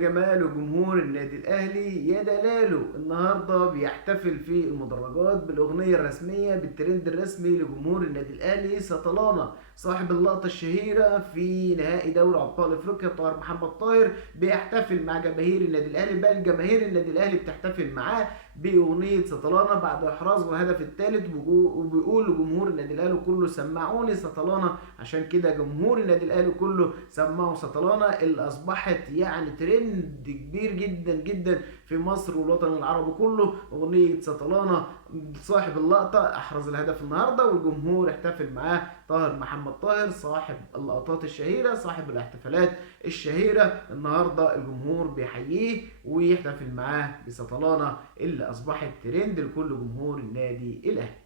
جماله جمهور النادي الاهلي، يا دلاله النهارده بيحتفل في المدرجات بالاغنيه الرسميه بالترند الرسمي لجمهور النادي الاهلي. سطلانه صاحب اللقطه الشهيره في نهائي دوري ابطال افريقيا طاهر محمد طاهر بيحتفل مع جماهير النادي الاهلي، بل جماهير النادي الاهلي بتحتفل معاه باغنيه سطلانه بعد احراز الهدف الثالث، وبيقول لجمهور النادي الاهلي كله سمعوني سطلانه. عشان كده جمهور النادي الاهلي كله سمعوا سطلانه اللي اصبحت يعني ترند كبير جدا جدا في مصر والوطن العربي كله. اغنيه سطلانه صاحب اللقطه احرز الهدف النهارده والجمهور احتفل معاه. طاهر محمد طاهر صاحب اللقطات الشهيره صاحب الاحتفالات الشهيره، النهارده الجمهور بيحييه ويحتفل معاه بسطلانه اللي اصبحت ترند لكل جمهور النادي الاهلي.